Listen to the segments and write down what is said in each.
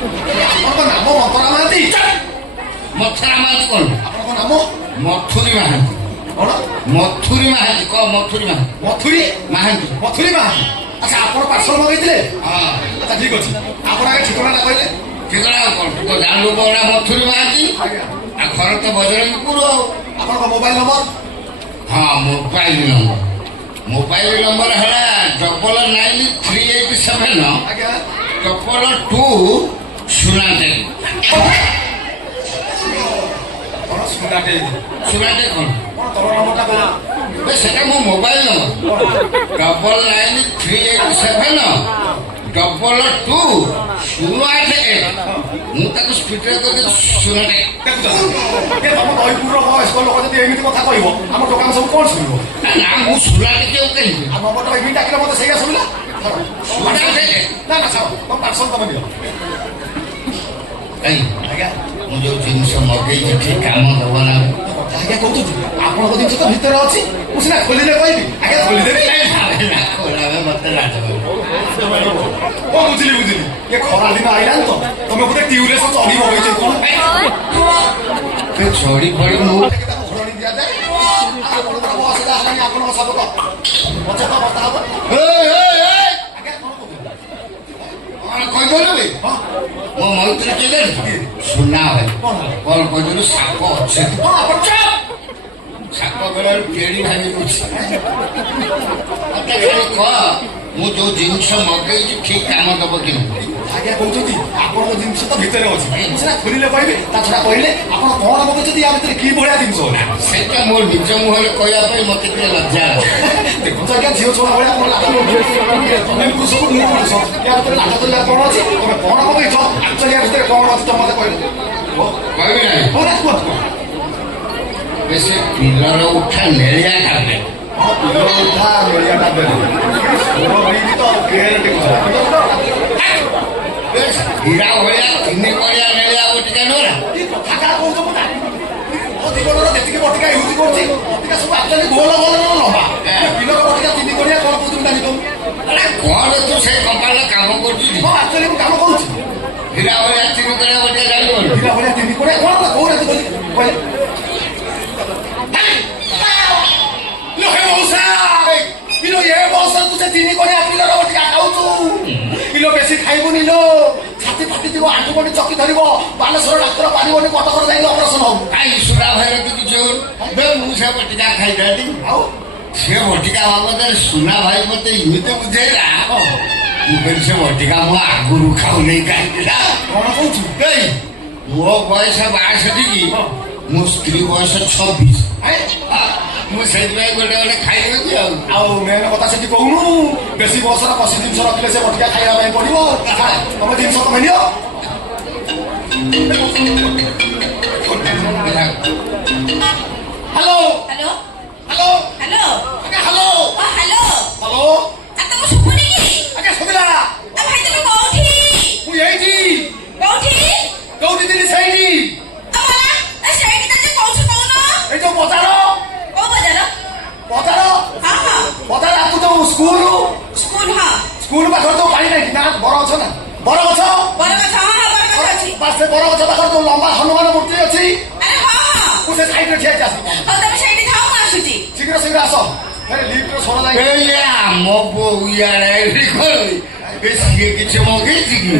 ଆପଣଙ୍କ ନାମ ମଥୁରା ମହାନ୍ତି? ମଥୁରା ମହାନ୍ତି କଣ? ଆପଣଙ୍କ ନାମ? ମଥୁରୀ ମହାନ୍ତି। କଣ? ମଥୁରୀ ମହାନ୍ତି। କହ ମଥୁରୀ ମହାନ୍ତି। ମଥୁରୀ ମହାନ୍ତି। ମଥୁରୀ ମହାନ୍ତି। ଆଚ୍ଛା ଆପଣ ପାର୍ସଲ ମଗେଇଥିଲେ? ହଁ। ଆଚ୍ଛା ଠିକ ଅଛି। ଆପଣ ଆଗେ ଠିକଣାଟା କହିଲେ? ଠିକଣା ଆଉ କଣ? ତୁ ତ ଜାଣିଲୁ କଣ ମଥୁରୀ ମହାନ୍ତି? ଆଜ୍ଞା। ଆଉ ଘର ତ ବଜରଙ୍ଗପୁର ଆଉ। ଆପଣଙ୍କ ମୋବାଇଲ ନମ୍ବର? ହଁ ମୋବାଇଲ ନମ୍ବର। ମୋବାଇଲ ନମ୍ବର ହେଲା 993887 ଆଜ୍ଞା। 222 ଶୂନାଟେ। କଣ ସୁନାଟେ? ଶୂନାଟେ କଣ? କଣ ତଳ ନମ୍ବରଟା କଣ? ସେଟା ମୋ ମୋବାଇଲ ନମ୍ବର 993887 222 088। ମୁଁ ତାକୁ ସ୍ପିଡରେ କହିଦେଲି ଶୂନାଟେ। ତମ ଦହିପୁରର ବୟସ୍କ ଲୋକ ଯଦି ଏମିତି କଥା କହିବ ଆମ ଦୋକାନ ସବୁ କଣ ଶୁଣିବ? ନା ମୁଁ ଶୂନାଟେ କେଉଁ କହିବି? ଆଉ ନମ୍ବରଟା ଏମିତି ଡାକିଲେ ମତେ ସେଇଆ ଶୁଣିଲା? ଶୂନାଟେ। ନା ନା ସାର୍ ତମ ପାର୍ସଲ ତମେ ଦିଅ। ଆଜ୍ଞା ମୁଁ ଯୋଉ ଜିନିଷ ମଗେଇଛି ଠିକ କାମ ଦବ ନା? ଆଜ୍ଞା କହୁଛନ୍ତି ଆପଣଙ୍କ ଜିନିଷ ତ ଭିତରେ ଅଛି, ମୁଁ ସିନା ଖୋଲିଲେ କହିବି। ଆଜ୍ଞା ଖୋଲିଦେବି। ମତେ ଲାଜ କଣ ବୁଝିଲି ବୁଝିଲି। ଏ ଖରା ଦିନ ଆଇଲାନି ତ ତମେ ବୋଧେ ଟ୍ୟୁବଲେସ ଚଢି ବଗେଇଛ କଣ? ଛଡି ଫଡି ମୁଁ ତାକୁ ଘୋଡ଼ଣି ଦିଆଯାଏ। ଅସୁବିଧା ହେଲାଣି ଆପଣଙ୍କ ସବୁ ତ ପଛେ ତ ବତା ହବ। ଆଜ୍ଞା କଣ କହୁଛନ୍ତି? କଣ କହିପାରିବି? ମୋ ମୈତ୍ରୀ କିଏ ଜାଣିଛୁ? ସୁନା ଭାଇ। କଣ କହିଥିଲୁ? ସାପ ଅଛି। କଣ ଆପଣ ସାପ ବେଳରୁ କେଳି ଭାଙ୍ଗି ଦଉଛି। ମତେ ଖାଲି କହ ମୁଁ ଯୋଉ ଜିନିଷ ମଗେଇଛି ଠିକ କାମ ଦବ କି? ଆଜ୍ଞା କହୁଛନ୍ତି ଆପଣଙ୍କ ଜିନିଷ ତ ଭିତରେ ଅଛି, ସିନା ଖୋଲିଲେ କହିବେ। ତା ଛଡା କହିଲେ ଆପଣ କଣ ମଗଉଛନ୍ତି? ୟା ଭିତରେ କି ଭଳିଆ ଜିନିଷ? ସେଇଟା ମୋ ନିଜ ମୁହଁରେ କହିବା ପାଇଁ ମତେ ଟିକେ ଲଜ୍ଜା ଦେଖନ୍ତୁ ଆଜ୍ଞା ଝିଅ ଛୁଆ ଭଳିଆ କଣ ଲାଜ ତମେ ପୁରୁଷକୁ ମୁଁ ପୁରୁଷ, ୟା ଭିତରେ ଲାଜ କରିବା କଣ ଅଛି? ତମେ କଣ ମଗେଇଛ? ଆକ୍ଚୁଆଲି ୟା ଭିତରେ କଣ ଅଛି ତମେ ମତେ କହିଲେ? କହିବି ନାହିଁ। କୁହନ୍ତୁ। ବେଶୀ ପିଲର ଉଠା ନେଳିଆ ଟାବେ। ପିଲର ଉଠା ନେଳିଆ ଟାବେ ହୀରା ଭଳିଆ 3 କଳିଆ ନେଳିଆ ବଟିକା ନୁହଁ ନା? କଥା କାହା କହୁଛ? ମୋ ଜୀବନର ଯେତିକି ବଟିକା ୟୁଜ କରୁଛି ବଟିକା ସବୁ ଆକ୍ଚୁଆଲି ଗୋଲ ଗୋଲ ଲମ୍ବା। ପିଲର ବଟିକା 3 କଳିଆ କଣ କହୁଛନ୍ତି ଜାଣିପାରୁନି? କଣ ତୁ ସେଇ କମ୍ପାନୀରେ କାମ କରୁଛୁ? ହଁ ଆକ୍ଚୁଆଲି ମୁଁ କାମ କରୁଛି। ହୀରା ଭଳିଆ 3 କଳିଆ ବଟିକା ଜାଣିପାରୁନି? ହୀରା ଭଳିଆ 3 କଳିଆ କଣ କହୁନାହାନ୍ତି କହିଲେ? ବେଶୀ ଖାଇବୁନି ଲୋ, ଛାତି ଫାଟିଯିବ, ଆଣ୍ଠୁ ଗଣ୍ଠି ଚକି ଧରିବ, ବାଲେଶ୍ୱର ଡାକ୍ତର ପାରିବନି, କଟକରେ ଯାଇକି ଅପରେସନ ହବ। କାଇଁ ସୁରା ଭାଇର ତୁ କିଛି ମୁଁ ସେ ବଟିକା ଖାଇଥାନ୍ତି। ଆଉ ସେ ବଟିକା ବାବଦରେ ସୁନା ଭାଇ ମତେ ଏମିତି ବୁଝେଇଲା। ମୁଁ କହିଲି ସେ ବଟିକା ମୁଁ ଆଗରୁ ଖାଉନି କାହିଁକି? କଣ କହୁଛୁ? ମୋ ବୟସ 62 ମୋ ସ୍ତ୍ରୀ ବୟସ 26। ମୁଁ ସେଇଥିପାଇଁ ଗୋଟେ ଗୋଟେ ଖାଇଦେଉଛି ଆଉ ମେନ୍ କଥା ସେଠି କହୁନୁ, ବେଶୀ ବୟସର କଷି ଜିନିଷ ରଖିଲେ ସେ ବଟିକା ଖାଇବା ପାଇଁ ପଡିବ। ତମେ ଜିନିଷ ତମେ ନିଅ। ହ୍ୟାଲୋ ହ୍ୟାଲୋ ହ୍ୟାଲୋ ହ୍ୟାଲୋ ଆଜ୍ଞା ହ୍ୟାଲୋ ହ୍ୟାଲୋ ହ୍ୟାଲୋ ତମକୁ ଶୁଭୁନି କି? ଆଜ୍ଞା ଶୁଭିଲା। ଭାଇ ତମେ କୋଉଠି? ମୁଁ ଏଇଠି। କୋଉଠି? କୋଉଠି ଥିଲି? ସେଇଠି। ସେଇଠି ତ ଯେ କହୁଛୁ କହୁନ? ଏଇ ଯୋଉ ବଜାର। କୋଉ ବଜାର? ବଜାର ବଜାର ଆକୁ ଯୋଉ ସ୍କୁଲ ହଁ ସ୍କୁଲ ପାଖରେ ଯୋଉ ପାଣି ନାହିଁ ନା ବର ଗଛ ନା ବରଗଛ ବରଗଛ ଅଛି। ସେ ବରଗଛ ପାଖରେ ଯୋଉ ଲମ୍ବା ହନୁମାନ ମୂର୍ତ୍ତି ଅଛି ଆରେ ହଁ ମୁଁ ସେ ସାଇଡରେ ଠିଆ ହେଇଛି। ହଉ ତମେ ସେଇଠି ଥାଅ, ମୁଁ ଆସୁଛି। ଶୀଘ୍ର ଶୀଘ୍ର ଆସ। ଲିଫ୍ଟର ସ୍ୱର ନାହିଁ। ଆମ ବୋଉ ଇଆଡେ ସିଏ କିଛି ମଗେଇଛି କି?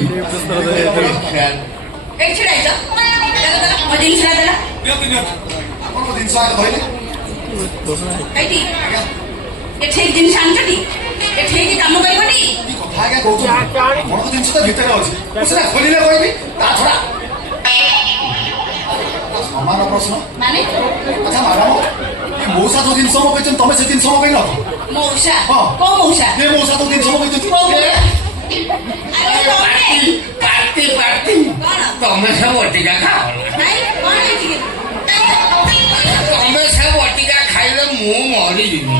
ଏଠି ଛିଡ଼ା ହେଇଛ, ମୋ ଜିନିଷଟା ଦେଲା। ଆପଣଙ୍କ ଜିନିଷ ଆগে ଧରିଲେ ଏଠି ଏଠି ଜିନିଷ ଆଣିଛଟି? ଏଠି ହେଇକି କାମ କରିବଟି? କଥା ଆଜ୍ଞା କହୁଛନ୍ତି ଆପଣଙ୍କ ଜିନିଷ ତ ଭିତରେ ଅଛି, ମୁଁ ସିନା ଖୋଲିଲେ କହିବି। ତା ଛଡା ସମାନ ପ୍ରଶ୍ନ ମାନେ? ଆଚ୍ଛା ମ୍ୟାଡାମ ଏ ମଉସା ଯୋଉ ଜିନିଷ ମଗେଇଛନ୍ତି ତମେ ସେ ଜିନିଷ ମଗେଇ ନ? ମଉସା? ହଁ। କୋଉ ମଉସା? ଏ ମଉସା ଯୋଉ ଜିନିଷ ମଗେଇଛନ୍ତି ତମେ ସେ ବଟିକା ଖାଅ। ତମେ ସେ ବଟିକା ଖାଇଲେ ମୁଁ ମରିଯିବି।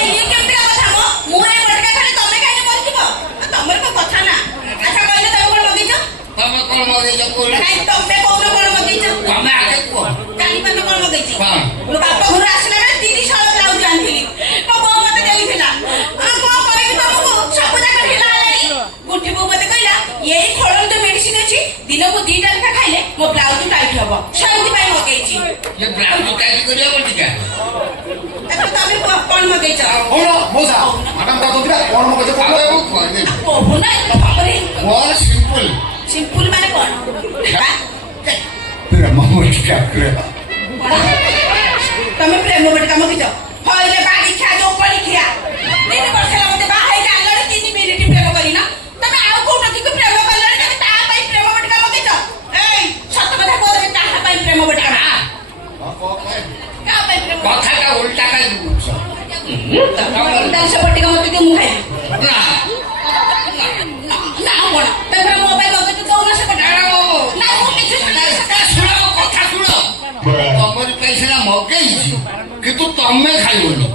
ଇଏ କେମିତି କଥା ମ? ମୁଁ ଏ ବଟିକା ଖାଲି ତମେ ଖାଇଲେ ମରିଯିବ? ତମର କଣ କଥା ନା? ଆଚ୍ଛା କହିଲେ ତମେ କଣ ମଗେଇଛ? ତମେ କଣ ମଗେଇଛ କହୁନ? ତମେ କହୁନ କଣ ମଗେଇଛ? ତମେ ଆଗେ କୁହ। ଜାଣିପାରୁନ କଣ ମଗେଇଛି? କଣ? ବାପ ଘରୁ ଆସିଲା ବେଳେ 30 ହଳ ବ୍ଲାଉଜ ଆଣିଥିଲି। ମୋ ବୋଉ ମତେ ଦେଇଥିଲା। ଆଉ କଣ କହିବି ତମକୁ? ସବୁ ଯାକ ଢିଲା ହେଲାଣି। ଗୁଣ୍ଠି ବୋଉ ମତେ କହିଲା ଏଇ ଖୋଳରୁ ତ ମେଡିସିନ ଦିନକୁ 2ଟା ଲେଖା ଖାଇଲେ ମୋ ବ୍ଲାଉଜ ଟାଇଟ୍ ହବ ସେଥିପାଇଁ ମଗେଇଛି। ଏ ବ୍ଲାଉଜ ଟାଇଟ୍ କରିବା ବୋଲିକା ଏବେ ତମେ କଣ ମଗେଇଛ? ହଉନ ମଉସା ମ୍ୟାଡାମ କହୁଥିଲା କଣ ମଗେଇଛ ଆଉ ମୁଁ କହିବି କହୁନା ତମରେ କଣ ସିମ୍ପଲ ସିମ୍ପୁଲ ମାନେ କଣ? ପ୍ରେମ ବୋଲିକା ପ୍ରେମ ତମେ ପ୍ରେମ ବଟିକା ମଗେଇଛ? ହଇରେ ବାଡ଼ି ଖିଆ ଯୋଉ ପଡ଼ି ଖିଆ 3 ବର୍ଷ ହେଲା ମତେ ବାହା ହେଇ ଜାଣିଲଣି 3 ମିନିଟ୍ ପ୍ରେମ କରିନ ତମେ ଆଉ କୋଉ ନଦୀକୁ ପ୍ରେମ କଲଣି ତମେ ତା ପାଇଁ ପ୍ରେମ ବଟିକା ମଗେଇଛ? ଏଇ ସତ କଥା କୁହ ତମେ କାହା ପାଇଁ ପ୍ରେମ ବଟିକା? କାହା ପାଇଁ ପ୍ରେମ କଥାଟା ଉଲ୍ଟା କାଇଁ ବୁଝୁଛ? ସେ ବଟିକା ମତେ ଦିଅ ମୁଁ ଖାଇବି। ନା ନା କଣ ତମେ ମୋ ପାଇଁ ମଗେଇଛ ଦଉନ ସେ ବଟିକା? ନା ମୁଁ କିଛି ଶୁଣ କଥା ଶୁଣ ତମରି ପାଇଁ ସିନା ମଗେଇଛି କିନ୍ତୁ ତମେ ଖାଇବନି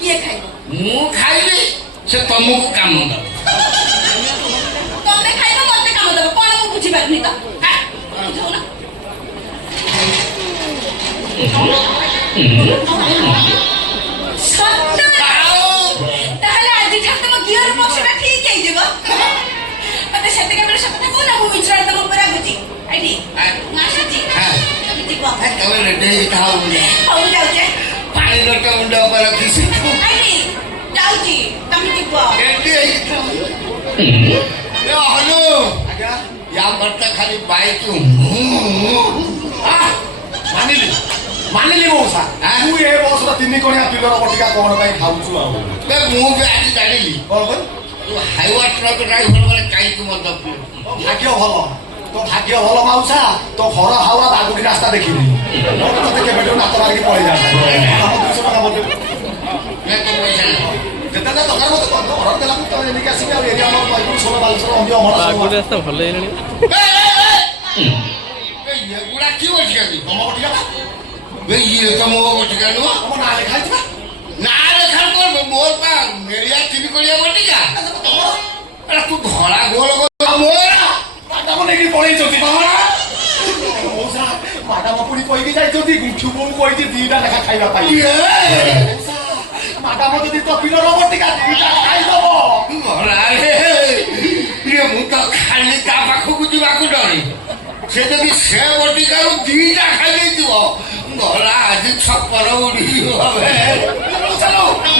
କିଏ ଖାଇବ? ମୁଁ ଖାଇବି ସେ ତମକୁ କାମ ଦବ। ତମେ ଖାଇବ ମତେ କାମ ଦବ କଣ ମୁଁ ବୁଝିପାରୁନି ତ ବୁଝଉନ ତାହେଲେ ଆଜିଠାରୁ ତମ ଗିଅର ବକ୍ସଟା ଠିକ ହେଇଯିବ। ମତେ ସେତିକି ବେଳେ ସେ କଥା କହୁନା ମୁଁ ମିଛରେ ତମ ଉପରେ ରାଗୁଛି ଏଇଠି ଆସୁଛି ତମେ ଯିବ। ତମେ ରେଡି ହେଇକି ଥାଉ ହଉ ଯାଉଛେ ପାଣି ଲୋଟ ମୁଣ୍ଡ ଉପରେ ରଖିଛି ଏଇଠି ଯାଉଛି ତମେ ଯିବ। ରେଡି ହେଇକି ଥାଉ ହଲୁ ଆଜ୍ଞା ୟା ବର୍ତ୍ତା ଖାଲି ବାଇକ ମାନିଲି ମାନିଲି ମଉସା ତୁ ଏ ବସର 3 କଣିଆ ପିଲର ବଟିକା କଣ ପାଇଁ ଖାଉଛୁ ଆଉ ମୁଁ ବି ଆଜି ଜାଣିଲି କଣ କର ତୁ ହାଇୱା ଟ୍ରକ୍ ଡ୍ରାଇଭର ମାନେ କାହିଁକି ମଦ ପିଉ ଭାଗ୍ୟ ଭଲ ତୋ ଭାଗ୍ୟ ଭଲ ମାଉସା ତୋ ଘର ହାୱା ବାଗୁଡି ରାସ୍ତା ଦେଖିନି ତତେ କେବେଠୁ ନାତ ମାରିକି ପଳେଇ ଯାଆନ୍ତା 200 ଟଙ୍କା ବଦଳ ପଇସା ନାହିଁ ଯେତେ ଦରକାର ମତେ ଘର ଦେଲା ମୁଁ ତମେ ନେଇକି ଆସିବି ଆଉ ଏରିଆ ଆମର କହିବୁ ସୋଲ ବାଲେଶ୍ୱର ଅନ୍ୟ ଅମଳ ରାସ୍ତା ଭଲ ହେଇଗଲାଣି। ଏଗୁଡ଼ା କି ବଟିକା କି ତମ ବଟିକା ବା ଇଏ ତ ମୋ ବଟିକା ନୁହଁ ତମ ନାଁ ଲେଖା ହେଇଥିବା ନା ଲେଖା କର ମୋର ପା ମେଳିଆ ଟିଭି କରିବା ବଟିକା ଏଟା ତୁ ଧଳା ଗୋଲ ମୋର ମାଡାମ ନେଇକି ପଳେଇଛନ୍ତି ମଉସା ମାଡାମ ପୁଣି କହିକି ଯାଇଛନ୍ତି ଗୁଣ୍ଠୁ ବୋଉ କହିଛି 2ଟା ଲେଖା ଖାଇବା ପାଇଁ ମାଡାମ ଯଦି ତ ପିଲର ବଟିକା 2ଟା ଖାଇଦବ ମୁଁ ତ ଖାଲି ତା ପାଖକୁ ଯିବାକୁ ଡରେ ସେ ଯଦି ସେ ବଟିକାରୁ 2ଟା ଖାଇଦେଇଥିବ ଗଲା ଆଜି ଛପର ଉଡ଼ିଯିବ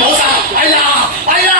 ମଉସା ଆଇଲା ଆଇଲା